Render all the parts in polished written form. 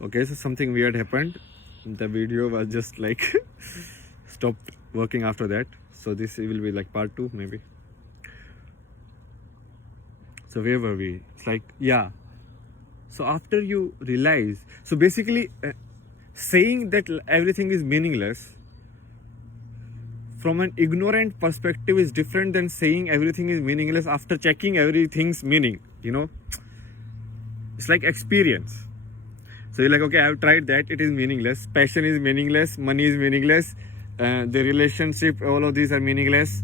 Okay, so something weird happened. The video was just like stopped working after that. So this will be like part 2 maybe. So where were we? It's like, yeah. So after you realize, so basically saying that everything is meaningless from an ignorant perspective is different than saying everything is meaningless after checking everything's meaning, you know. It's like experience. So you're like, okay, I've tried that, it is meaningless. Passion is meaningless, money is meaningless, the relationship, all of these are meaningless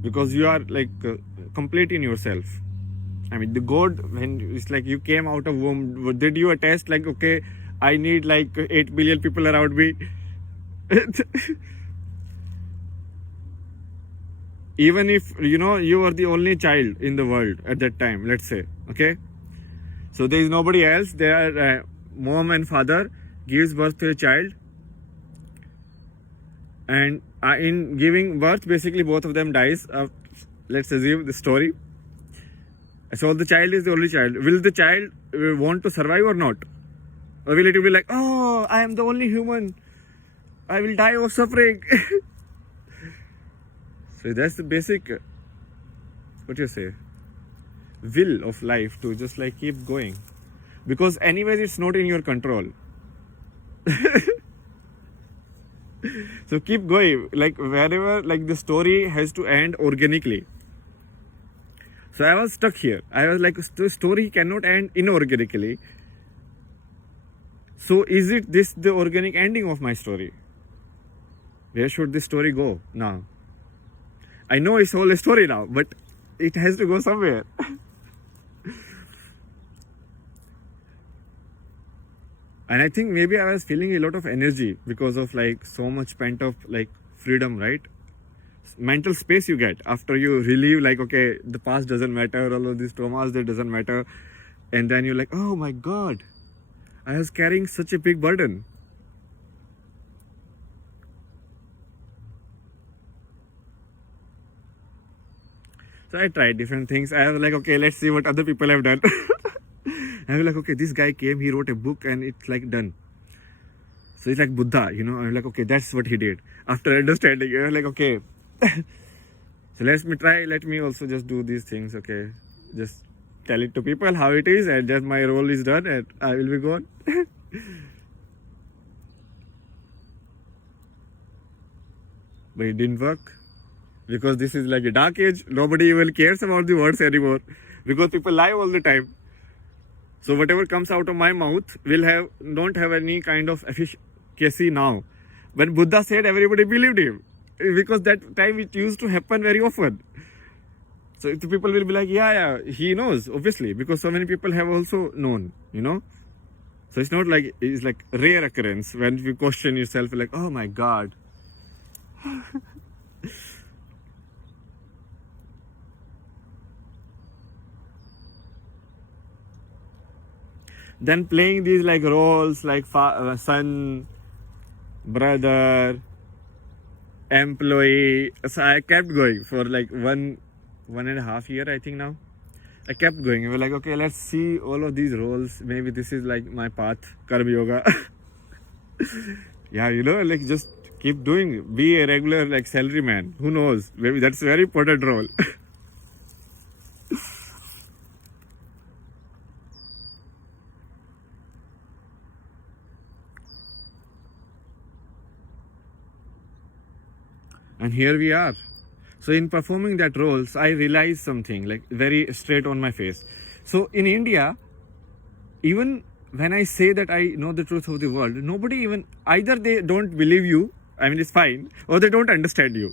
because you are like complete in yourself. I mean, the God, when it's like you came out of womb, did you attest like, okay, I need like 8 billion people around me? Even if, you know, you were the only child in the world at that time, let's say, okay? So there is nobody else. Their mom and father gives birth to a child. And in giving birth, basically both of them dies. Let's assume the story. So the child is the only child. Will the child want to survive or not? Or will it be like, oh, I am the only human, I will die of suffering? So that's the basic, what you say, will of life to just like keep going. Because anyways, it's not in your control. So keep going. Like wherever, like the story has to end organically. So I was stuck here. I was like, the story cannot end inorganically. So is it this the organic ending of my story? Where should this story go now? I know it's all a story now, but it has to go somewhere. And I think maybe I was feeling a lot of energy because of like so much pent up like freedom, right? Mental space you get after you relieve, like, okay, the past doesn't matter, all of these traumas, that doesn't matter. And then you're like, oh my God, I was carrying such a big burden. So I tried different things. I was like, okay, let's see what other people have done. I was like, okay, this guy came, he wrote a book and it's like done. So it's like Buddha, you know. I'm like, okay, that's what he did. After understanding, I'm like, okay. So let me also just do these things, okay. Just tell it to people how it is, and just my role is done and I will be gone. But it didn't work. Because this is like a dark age. Nobody even cares about the words anymore. Because people lie all the time. So whatever comes out of my mouth don't have any kind of efficacy now. When Buddha said, everybody believed him. Because that time it used to happen very often. So the people will be like, yeah, he knows, obviously. Because so many people have also known, you know. So it's not like, it's like rare occurrence when you question yourself, like, oh my God. Then playing these like roles like son, brother, employee. So I kept going for like one and a half year, I think now. I kept going. I was like, okay, let's see all of these roles. Maybe this is like my path, Karma Yoga. Yeah, you know, like just keep doing. Be a regular like salary man. Who knows? Maybe that's a very important role. And here we are. So in performing that roles, I realized something like very straight on my face. So in India, even when I say that I know the truth of the world, nobody even, either they don't believe you, I mean, it's fine, or they don't understand you.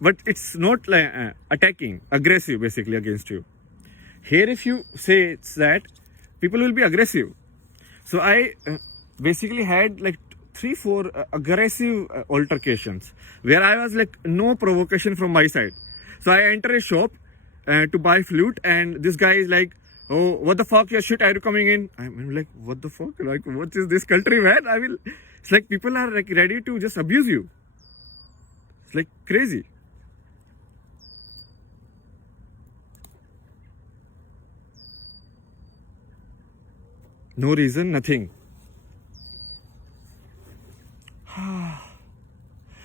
But it's not like attacking, aggressive basically against you. Here, if you say it's that, people will be aggressive. So I basically had like 3-4 aggressive altercations where I was like no provocation from my side. So I enter a shop to buy flute, and this guy is like, oh, what the fuck, your shit, are you coming in? I'm like, what the fuck? Like, what is this country, man? I mean, it's like people are like ready to just abuse you. It's like crazy. No reason, nothing.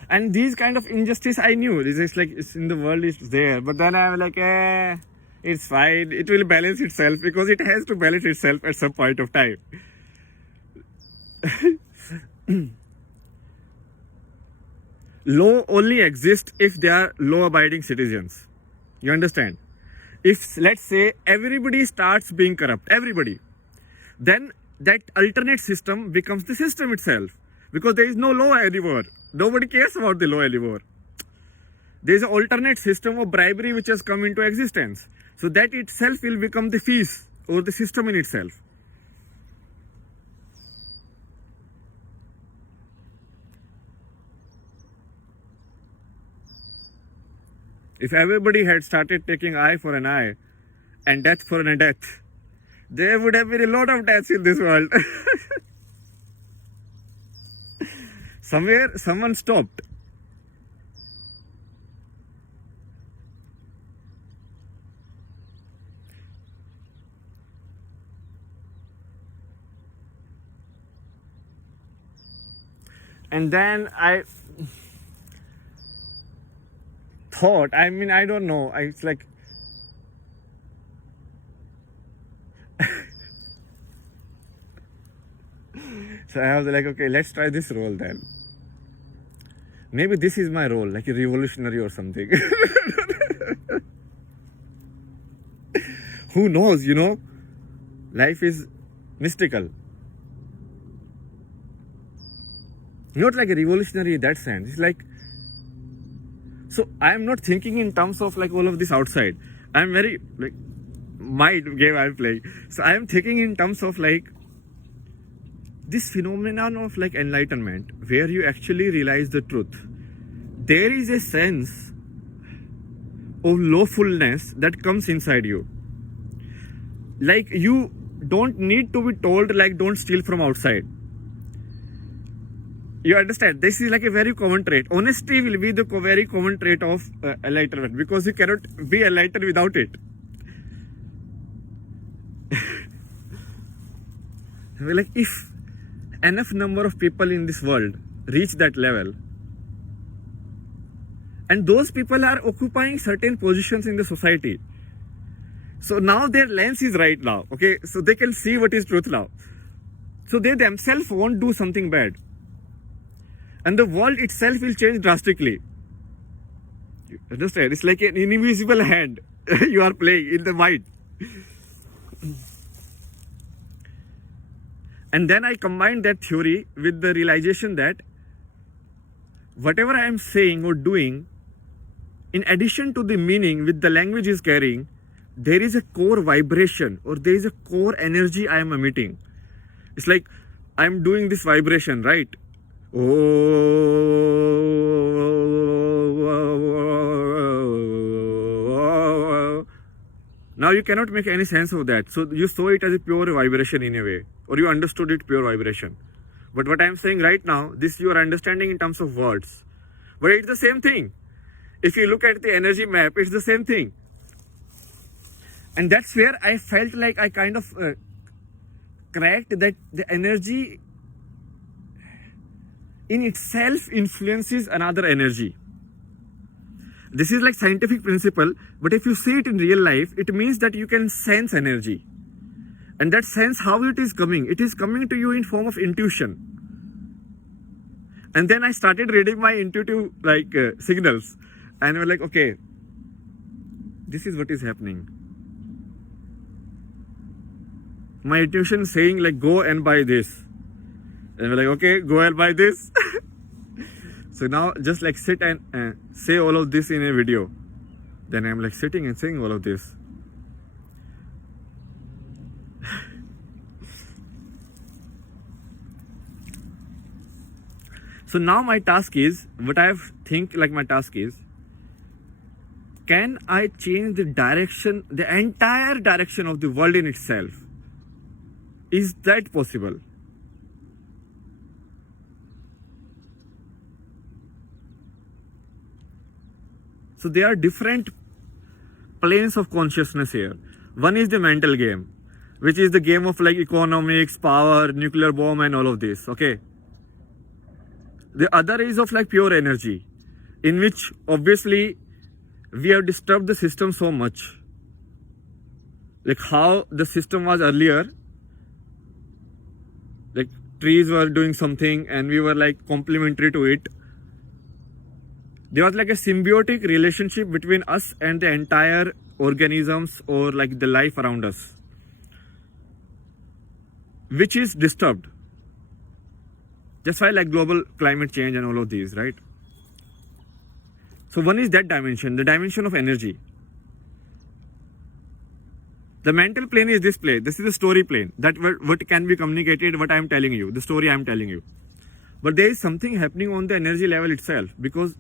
And these kind of injustice I knew. This is like it's in the world, it's there. But then I'm like, it's fine. It will balance itself because it has to balance itself at some point of time. Law only exists if they are law-abiding citizens. You understand? If, let's say, everybody starts being corrupt, everybody, then that alternate system becomes the system itself. Because there is no law anymore. Nobody cares about the law anymore. There is an alternate system of bribery which has come into existence. So that itself will become the fees or the system in itself. If everybody had started taking eye for an eye and death for a death, there would have been a lot of deaths in this world. Somewhere, someone stopped. And then I thought, I mean, I don't know. It's like, so I was like, okay, let's try this role then. Maybe this is my role, like a revolutionary or something. Who knows, you know? Life is mystical. Not like a revolutionary in that sense. It's like, so I am not thinking in terms of like all of this outside. I am very, like, my game I'm playing. So I am thinking in terms of like, this phenomenon of like enlightenment, where you actually realize the truth. There is a sense of lawfulness that comes inside you. Like you don't need to be told like don't steal from outside. You understand? This is like a very common trait. Honesty will be the very common trait of enlightenment because you cannot be enlightened without it. Like if enough number of people in this world reach that level, and those people are occupying certain positions in the society, so now their lens is right now, okay, so they can see what is truth now, so they themselves won't do something bad, and the world itself will change drastically. You understand? It's like an invisible hand you are playing in the mind. And then I combined that theory with the realization that whatever I am saying or doing, in addition to the meaning which the language is carrying, there is a core vibration or there is a core energy I am emitting. It's like I am doing this vibration, right? Now you cannot make any sense of that. So you saw it as a pure vibration in a way, or you understood it pure vibration. But what I am saying right now, this you are understanding in terms of words. But it's the same thing. If you look at the energy map, it's the same thing. And that's where I felt like I kind of cracked that the energy in itself influences another energy. This is like scientific principle, but if you see it in real life, it means that you can sense energy. And that sense, how it is coming? It is coming to you in form of intuition. And then I started reading my intuitive signals. And I was like, okay, this is what is happening. My intuition saying like, go and buy this. And we're like, okay, go and buy this. So now just like sit and say all of this in a video. Then I'm like sitting and saying all of this. So now my task is, what I think like my task is, can I change the direction, the entire direction of the world in itself? Is that possible? So there are different planes of consciousness here. One is the mental game, which is the game of like economics, power, nuclear bomb and all of this, okay? The other is of like pure energy. in which obviously we have disturbed the system so much. Like how the system was earlier, like trees were doing something and we were like complementary to it. There was like a symbiotic relationship between us and the entire organisms or like the life around us, which is disturbed. That's why like global climate change and all of these, right? So one is that dimension, the dimension of energy. The mental plane is this plane. This is the story plane. That what can be communicated, what I am telling you, the story I am telling you. But there is something happening on the energy level itself, because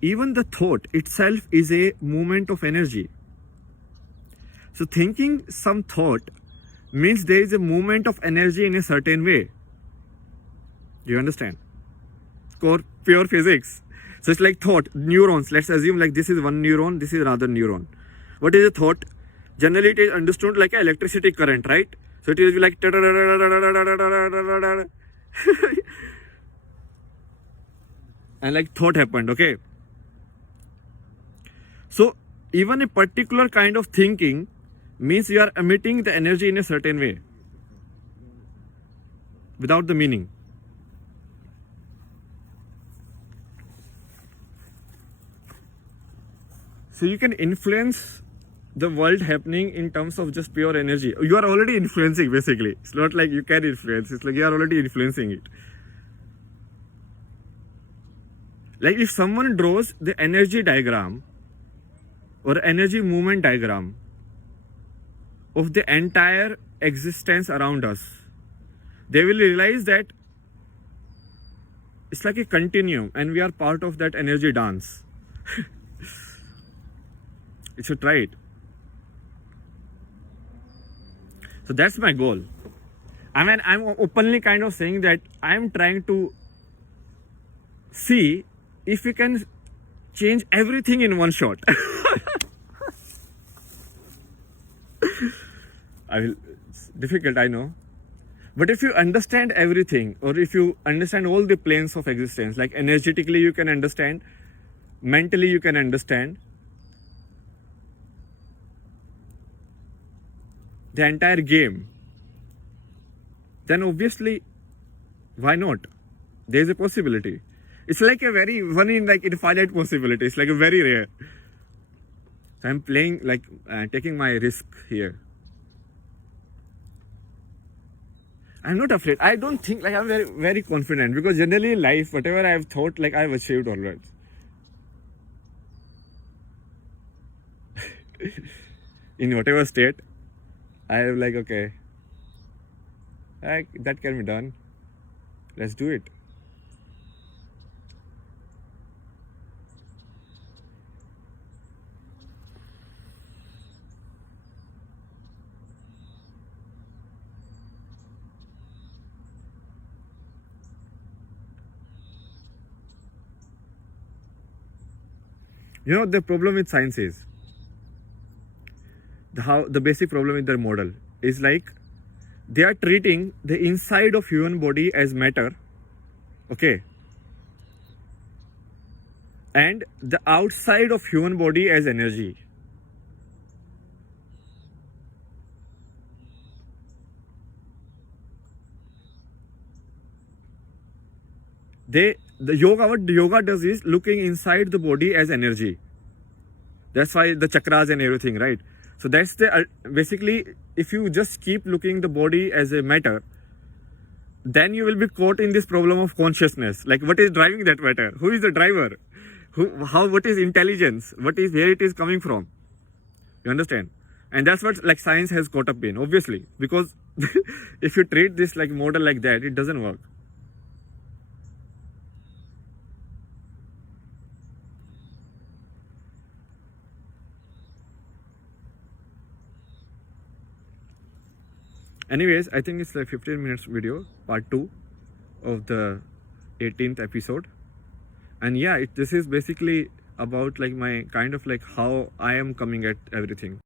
even the thought itself is a movement of energy. So thinking some thought means there is a movement of energy in a certain way. Do you understand? Pure physics. So it's like thought, neurons. Let's assume like this is one neuron, this is another neuron. What is a thought? Generally it is understood like an electricity current, right? So it is like and like thought happened, okay? So even a particular kind of thinking means you are emitting the energy in a certain way without the meaning. So you can influence the world happening in terms of just pure energy. You are already influencing basically. It's not like you can influence, it's like you are already influencing it. Like if someone draws the energy diagram or energy movement diagram of the entire existence around us, they will realize that it's like a continuum and we are part of that energy dance. You should try it. So that's my goal. I mean, I'm openly kind of saying that I'm trying to see if we can change everything in one shot. It's difficult, I know. But if you understand everything, or if you understand all the planes of existence, like energetically you can understand, mentally you can understand, the entire game, then obviously, why not? There's a possibility. It's like a very one in like infinite possibility. It's like a very rare. So I'm playing like taking my risk here. I'm not afraid. I don't think like I'm very confident, because generally in life, whatever I've thought, like I've achieved always. In whatever state, I am like, okay, that can be done. Let's do it. You know, the problem with science is, the basic problem with their model is like they are treating the inside of human body as matter, okay, and the outside of human body as energy. What yoga does is looking inside the body as energy. That's why the chakras and everything, right? So that's the basically, if you just keep looking the body as a matter, then you will be caught in this problem of consciousness. Like, what is driving that matter? Who is the driver? What is intelligence? Where it is coming from? You understand? And that's what like science has caught up in, obviously, because if you treat this like model like that, it doesn't work. Anyways, I think it's like 15 minutes video, part 2 of the 18th episode. And yeah, this is basically about like my kind of like how I am coming at everything.